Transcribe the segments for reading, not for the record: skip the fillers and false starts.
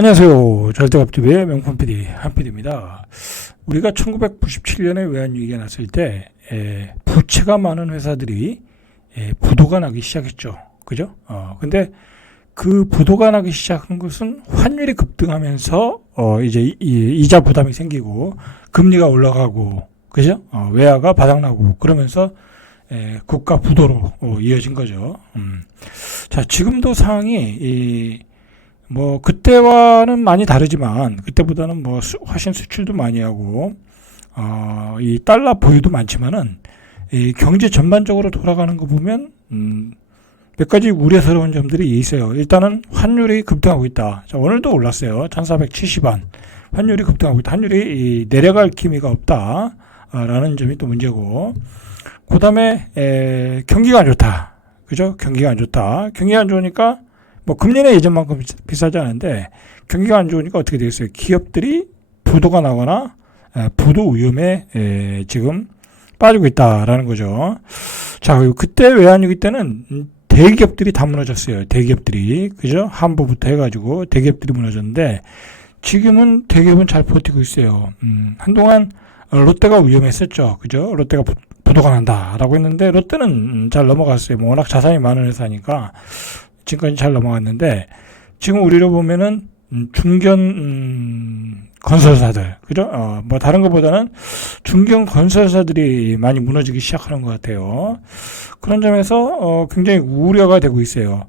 안녕하세요. 절대갑TV의 명품 PD 한PD입니다. 우리가 1997년에 외환위기가 났을 때 부채가 많은 회사들이 부도가 나기 시작했죠. 그죠? 근데 그 부도가 나기 시작한 것은 환율이 급등하면서 이제 이자 부담이 생기고 금리가 올라가고 그죠? 외화가 바닥나고 그러면서 국가 부도로 이어진 거죠. 자, 지금도 상황이 뭐 그때와는 많이 다르지만 그때보다는 뭐 훨씬 수출도 많이 하고 이 달러 보유도 많지만은 이 경제 전반적으로 돌아가는 거 보면 몇 가지 우려스러운 점들이 있어요. 일단은 환율이 급등하고 있다. 자, 오늘도 올랐어요. 1470원. 환율이 급등하고 있다. 환율이 내려갈 기미가 없다라는 점이 또 문제고, 그 다음에 경기가 안 좋다. 그죠? 경기가 안 좋다. 경기가 안 좋으니까 뭐 금리는 예전만큼 비싸지 않은데 경기가 안 좋으니까 어떻게 되겠어요? 기업들이 부도가 나거나 부도 위험에 지금 빠지고 있다라는 거죠. 자, 그때 외환위기 때는 대기업들이 다 무너졌어요. 대기업들이, 그죠? 한보부터 해가지고 대기업들이 무너졌는데 지금은 대기업은 잘 버티고 있어요. 한동안 롯데가 위험했었죠. 그죠? 롯데가 부도가 난다라고 했는데 롯데는 잘 넘어갔어요. 뭐 워낙 자산이 많은 회사니까 지금까지 잘 넘어갔는데, 지금 우리로 보면은 중견 건설사들, 그죠? 뭐 다른 것보다는 중견 건설사들이 많이 무너지기 시작하는 것 같아요. 그런 점에서 굉장히 우려가 되고 있어요.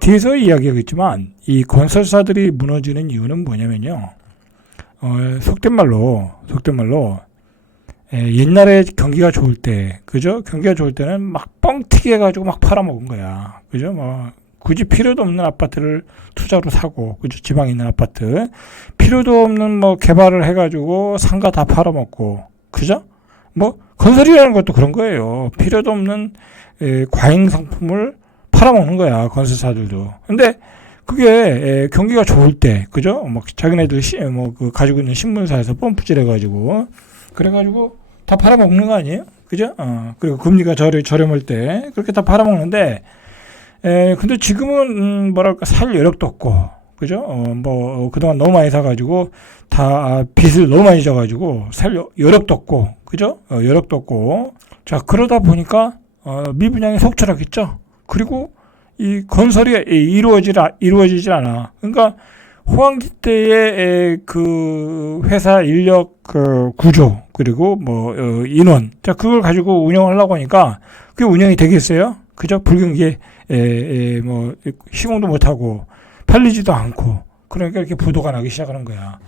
뒤에서 이야기하겠지만 이 건설사들이 무너지는 이유는 뭐냐면요. 속된 말로 옛날에 경기가 좋을 때, 그죠? 경기가 좋을 때는 막 뻥튀기 해가지고 막 팔아먹은 거야. 그죠? 뭐, 굳이 필요도 없는 아파트를 투자로 사고, 그죠? 지방에 있는 아파트. 필요도 없는 뭐 개발을 해가지고 상가 다 팔아먹고, 그죠? 뭐, 건설이라는 것도 그런 거예요. 필요도 없는 과잉 상품을 팔아먹는 거야, 건설사들도. 근데 그게 경기가 좋을 때, 그죠? 뭐, 자기네들 가지고 있는 신문사에서 펌프질 해가지고, 그래가지고 다 팔아먹는 거 아니에요? 그죠? 그리고 금리가 저렴할 때 그렇게 다 팔아먹는데, 근데 지금은 뭐랄까 살 여력도 없고, 그죠? 뭐 그동안 너무 많이 사가지고 다 빚을 너무 많이 져가지고 살 여력도 없고, 그죠? 여력도 없고. 자, 그러다 보니까 미분양이 속출하겠죠. 그리고 이 건설이 이루어지지 않아. 그러니까 호황기 때의 그 회사 인력 구조, 그리고 뭐 인원, 자, 그걸 가지고 운영하려고 하니까 그게 운영이 되겠어요? 그죠? 불경기에 뭐 시공도 못하고 팔리지도 않고, 그러니까 이렇게 부도가 나기 시작하는 거야.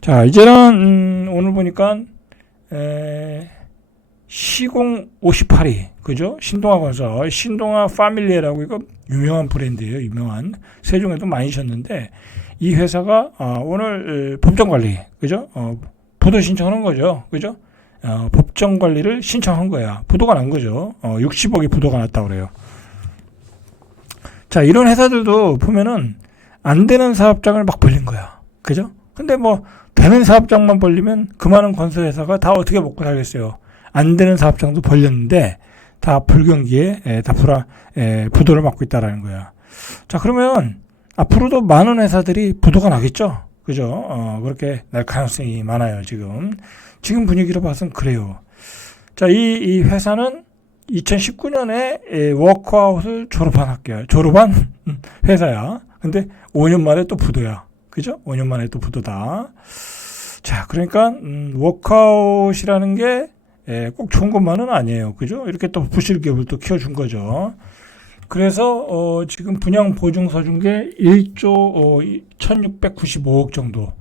자, 이제는 오늘 보니까 시공 58이, 그죠? 신동아 건설, 신동아 파밀리에라고, 이거 유명한 브랜드예요. 유명한, 세종에도 많이 셨는데 이 회사가 오늘 법정관리, 그죠? 부도 신청하는 거죠. 그죠? 법정관리를 신청한 거야. 부도가 난 거죠. 60억이 부도가 났다고 그래요. 자, 이런 회사들도 보면은 안 되는 사업장을 막 벌린 거야. 그죠? 근데 뭐 되는 사업장만 벌리면 그 많은 건설회사가 다 어떻게 먹고 살겠어요. 안 되는 사업장도 벌렸는데 다 불경기에 다 부도를 맞고 있다라는 거야. 자, 그러면 앞으로도 많은 회사들이 부도가 나겠죠? 그죠? 그렇게 날 가능성이 많아요, 지금 분위기로 봐서는 그래요. 자, 이 회사는 2019년에 워크아웃을 졸업한 회사야. 근데 5년 만에 또 부도야. 그죠? 5년 만에 또 부도다. 자, 그러니까, 워크아웃이라는 게 꼭 좋은 것만은 아니에요. 그죠? 이렇게 또 부실 기업을 또 키워준 거죠. 그래서 지금 분양 보증서 준 게 1조 1695억 정도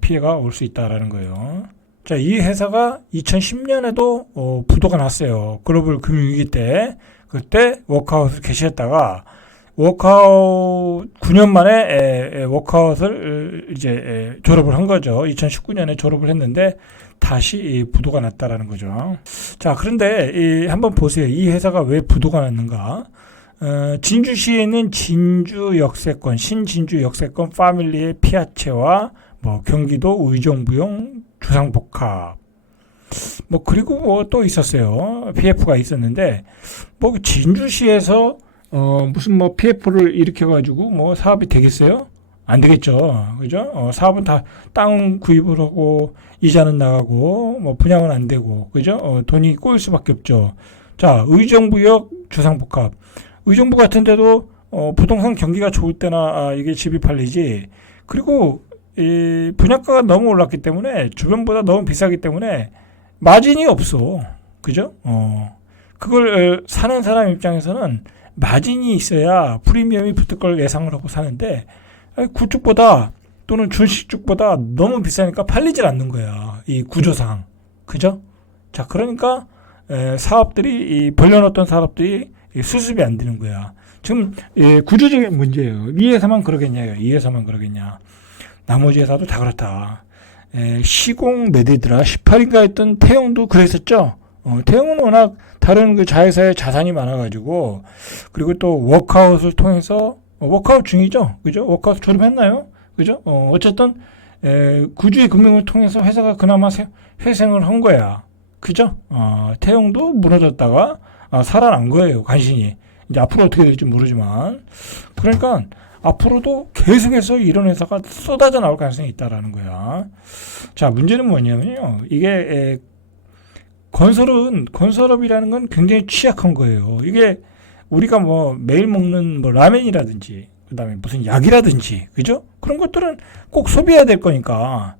피해가 올 수 있다라는 거예요. 자, 이 회사가 2010년에도 부도가 났어요. 글로벌 금융위기 때. 그때 워크아웃을 개시했다가 워크아웃 9년 만에 워크아웃을 이제 졸업을 한 거죠. 2019년에 졸업을 했는데 다시 부도가 났다라는 거죠. 자, 그런데 한번 보세요. 이 회사가 왜 부도가 났는가? 진주시에 있는 신진주 역세권 파밀리의 피아체와 뭐 경기도 의정부용 주상복합, 뭐 그리고 뭐 또 있었어요. PF가 있었는데, 뭐 진주시에서 무슨 뭐 PF를 일으켜 가지고 뭐 사업이 되겠어요? 안 되겠죠. 그죠? 사업은 다 땅 구입을 하고 이자는 나가고 뭐 분양은 안 되고 그죠? 돈이 꼬일 수밖에 없죠. 자, 의정부역 주상복합. 의정부 같은 데도 부동산 경기가 좋을 때나 이게 집이 팔리지. 그리고 이 분양가가 너무 올랐기 때문에 주변보다 너무 비싸기 때문에 마진이 없어. 그죠? 그걸 사는 사람 입장에서는 마진이 있어야 프리미엄이 붙을 걸 예상을 하고 사는데 구축보다 또는 준식축보다 너무 비싸니까 팔리질 않는 거야. 이 구조상. 그죠? 자, 그러니까 사업들이 벌려놓던 사업들이 수습이 안 되는 거야. 지금 구조적인 문제예요. 위에서만 그러겠냐? 위에서만 그러겠냐? 나머지 회사도 다 그렇다. 시공 메디드라 18인가 했던 태영도 그랬었죠. 태영은 워낙 다른 그 자회사의 자산이 많아가지고 그리고 또 워크아웃을 통해서 워크아웃 중이죠. 그죠? 워크아웃 졸업했나요? 그죠? 어쨌든 구주의 금융을 통해서 회사가 그나마 회생을 한 거야. 그죠? 태영도 무너졌다가 살아난 거예요. 간신히. 이제 앞으로 어떻게 될지 모르지만. 그러니까 앞으로도 계속해서 이런 회사가 쏟아져 나올 가능성이 있다라는 거야. 자, 문제는 뭐냐면요. 이게 건설업이라는 건 굉장히 취약한 거예요. 이게 우리가 뭐 매일 먹는 뭐 라면이라든지 그다음에 무슨 약이라든지 그죠? 그런 것들은 꼭 소비해야 될 거니까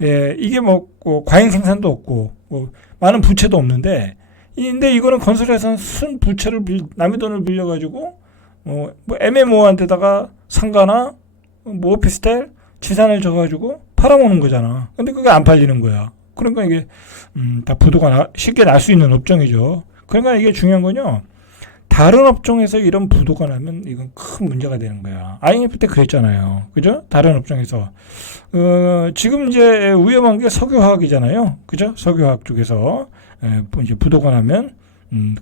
이게 뭐 과잉 생산도 없고 뭐 많은 부채도 없는데 근데 이거는 건설회사는 순 부채를 남의 돈을 빌려가지고 뭐 애매모호한 데다가 상가나 뭐 오피스텔 지산을 져가지고 팔아먹는 거잖아. 근데 그게 안 팔리는 거야. 그러니까 이게 다 부도가 쉽게 날 수 있는 업종이죠. 그러니까 이게 중요한 건요. 다른 업종에서 이런 부도가 나면 이건 큰 문제가 되는 거야. IMF 때 그랬잖아요. 그죠? 다른 업종에서. 지금 이제 위험한 게 석유화학이잖아요. 그죠? 석유화학 쪽에서 이제 부도가 나면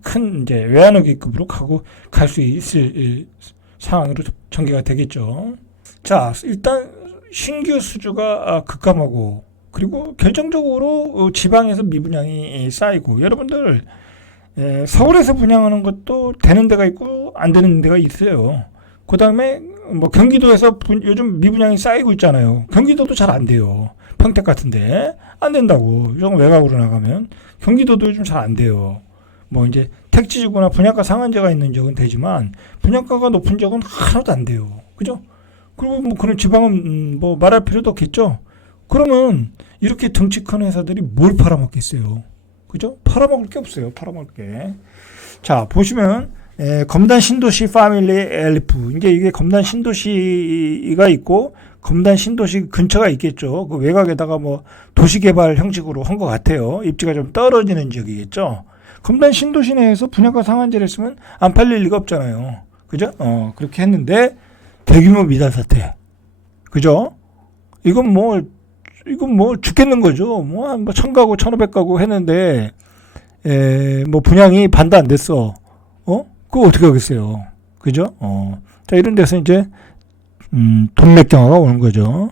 큰 이제 외환위기급으로 갈 수 있을 상황으로 전개가 되겠죠. 자, 일단 신규 수주가 급감하고 그리고 결정적으로 지방에서 미분양이 쌓이고 여러분들 서울에서 분양하는 것도 되는 데가 있고 안 되는 데가 있어요. 그 다음에 뭐 경기도에서 요즘 미분양이 쌓이고 있잖아요. 경기도도 잘 안 돼요. 평택 같은데 안 된다고. 조금 외곽으로 나가면 경기도도 요즘 잘 안 돼요. 뭐 이제 택지지구나 분양가 상한제가 있는 지역은 되지만 분양가가 높은 지역은 하나도 안 돼요. 그죠? 그리고 뭐 그런 지방은 뭐 말할 필요도 없겠죠. 그러면 이렇게 덩치 큰 회사들이 뭘 팔아먹겠어요? 그죠? 팔아먹을 게 없어요. 팔아먹을 게. 자, 보시면 검단 신도시 파밀리 엘리프. 이게 검단 신도시가 있고 검단 신도시 근처가 있겠죠. 그 외곽에다가 뭐 도시개발 형식으로 한 것 같아요. 입지가 좀 떨어지는 지역이겠죠. 검단 신도시 내에서 분양가 상한제를 했으면 안 팔릴 리가 없잖아요. 그죠? 그렇게 했는데 대규모 미달 사태. 그죠? 이건 뭐 죽겠는 거죠. 뭐 1000가구, 1500가구 했는데, 뭐 분양이 반도 안 됐어. 그거 어떻게 하겠어요. 그죠? 자, 이런 데서 이제, 돈맥경화가 오는 거죠.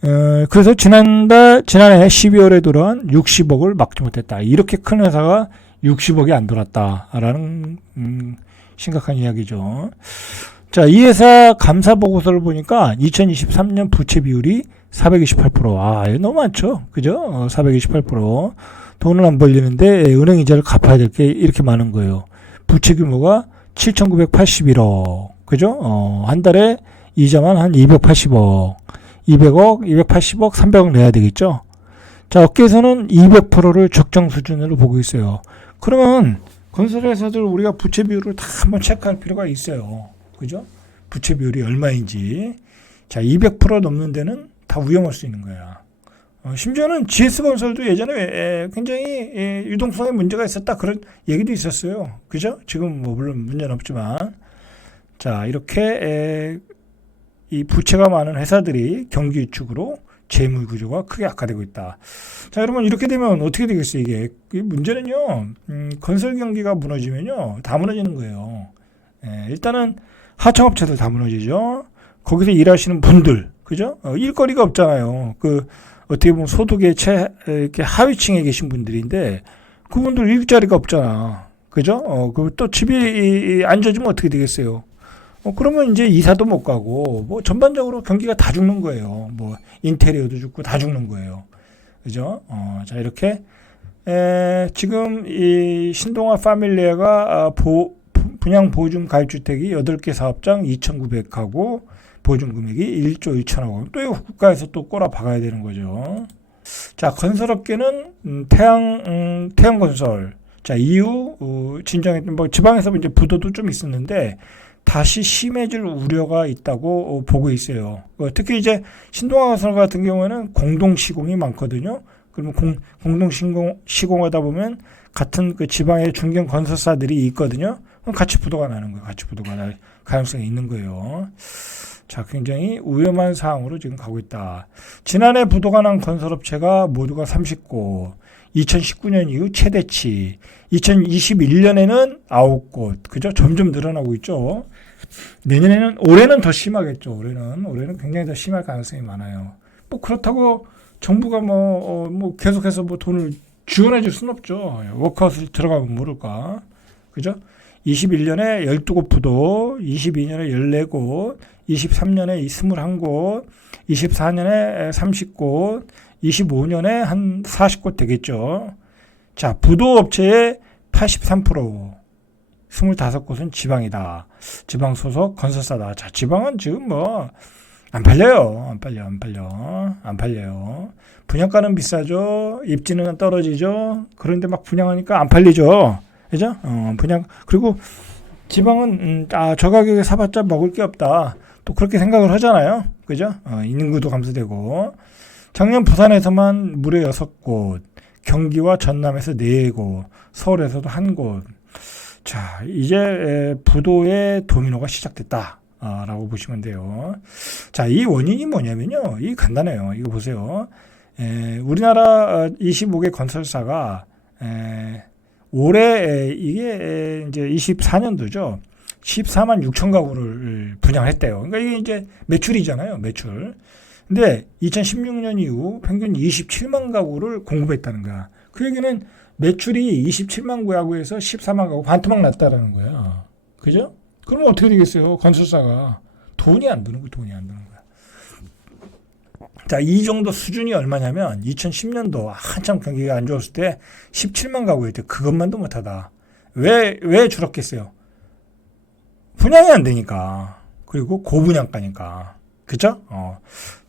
그래서 지난해 12월에 돌아온 60억을 막지 못했다. 이렇게 큰 회사가 60억이 안 돌았다라는, 심각한 이야기죠. 자, 이 회사 감사 보고서를 보니까 2023년 부채 비율이 428%. 이거 너무 많죠. 그죠? 428%. 돈을 안 벌리는데 은행 이자를 갚아야 될 게 이렇게 많은 거예요. 부채 규모가 7,981억. 그죠? 한 달에 이자만 한 280억. 200억, 280억, 300억 내야 되겠죠? 자, 업계에서는 200%를 적정 수준으로 보고 있어요. 그러면 건설회사들 우리가 부채 비율을 다 한번 체크할 필요가 있어요. 그죠? 부채 비율이 얼마인지. 자, 200% 넘는 데는 다 위험할 수 있는 거야. 심지어는 GS건설도 예전에 굉장히 유동성에 문제가 있었다. 그런 얘기도 있었어요. 그죠? 지금 뭐 물론 문제는 없지만. 자, 이렇게 이 부채가 많은 회사들이 경기 위축으로 재무 구조가 크게 악화되고 있다. 자, 여러분 이렇게 되면 어떻게 되겠어요? 이게 문제는요. 건설 경기가 무너지면요. 다 무너지는 거예요. 일단은 하청업체들 다 무너지죠. 거기서 일하시는 분들, 그죠? 일거리가 없잖아요. 어떻게 보면 소득의 이렇게 하위층에 계신 분들인데, 그분들 일자리가 없잖아. 그죠? 또 집이 안 져지면 어떻게 되겠어요? 그러면 이제 이사도 못 가고, 뭐 전반적으로 경기가 다 죽는 거예요. 뭐 인테리어도 죽고 다 죽는 거예요. 그죠? 자, 이렇게, 지금 이 신동아 파밀리아가 분양 보증 가입주택이 8개 사업장 2,900하고, 보증 금액이 1조 2천억. 또 이거 국가에서 또 꼬라 박아야 되는 거죠. 자, 건설업계는 태양건설. 자, 이후 진정했던 뭐 지방에서 이제 부도도 좀 있었는데 다시 심해질 우려가 있다고 보고 있어요. 특히 이제 신동아 건설 같은 경우에는 공동 시공이 많거든요. 그러면 공동 시공하다 보면 같은 그 지방의 중견 건설사들이 있거든요. 그럼 같이 부도가 나는 거예요. 같이 부도가 날 가능성이 있는 거예요. 자, 굉장히 위험한 상황으로 지금 가고 있다. 지난해 부도가 난 건설업체가 모두가 30곳, 2019년 이후 최대치, 2021년에는 9곳, 그죠? 점점 늘어나고 있죠. 올해는 더 심하겠죠. 올해는 굉장히 더 심할 가능성이 많아요. 뭐 그렇다고 정부가 뭐 계속해서 뭐 돈을 지원해 줄 수는 없죠. 워크아웃을 들어가면 모를까. 그죠? 21년에 12곳 부도, 22년에 14곳, 23년에 21곳, 24년에 30곳, 25년에 한 40곳 되겠죠. 자, 부도 업체의 83%, 25곳은 지방이다. 지방 소속 건설사다. 자, 지방은 지금 뭐 안 팔려요. 안 팔려요. 분양가는 비싸죠. 입지는 떨어지죠. 그런데 막 분양하니까 안 팔리죠. 그죠? 그리고 지방은 저 가격에 사봤자 먹을 게 없다. 또 그렇게 생각을 하잖아요. 그죠? 인구도 감소되고. 작년 부산에서만 무려 6곳, 경기와 전남에서 4곳, 서울에서도 1곳. 자, 이제 부도의 도미노가 시작됐다. 라고 보시면 돼요. 자, 이 원인이 뭐냐면요. 이게 간단해요. 이거 보세요. 우리나라 25개 건설사가 올해 이게 이제 24년도죠. 14만 6천 가구를 분양했대요. 그러니까 이게 이제 매출이잖아요. 매출. 근데 2016년 이후 평균 27만 가구를 공급했다는 거야. 그 얘기는 매출이 27만 가구에서 14만 가구 반토막 났다라는 거야. 그죠? 그러면 어떻게 되겠어요? 건설사가 돈이 안 드는 거야. 자, 이 정도 수준이 얼마냐면 2010년도 한참 경기가 안 좋았을 때 17만 가구였대. 그것만도 못하다. 왜 줄었겠어요? 분양이 안 되니까. 그리고 고분양가니까. 그죠?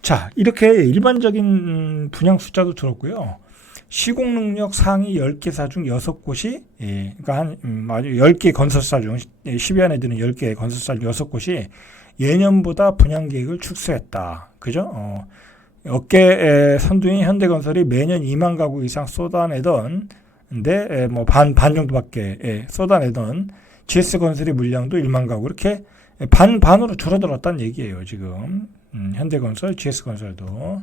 자, 이렇게 일반적인 분양 숫자도 들었고요. 시공 능력 상위 10개사 중 6곳이, 그러니까 10개 건설사 중, 10위 안에 드는 10개 건설사 중 6곳이 예년보다 분양 계획을 축소했다. 그죠? 업계 선두인 현대건설이 매년 2만 가구 이상 쏟아내던, 근데 뭐 반 정도밖에 쏟아내던 GS건설의 물량도 1만 가구 이렇게 반으로 줄어들었다는 얘기예요. 지금 현대건설, GS건설도.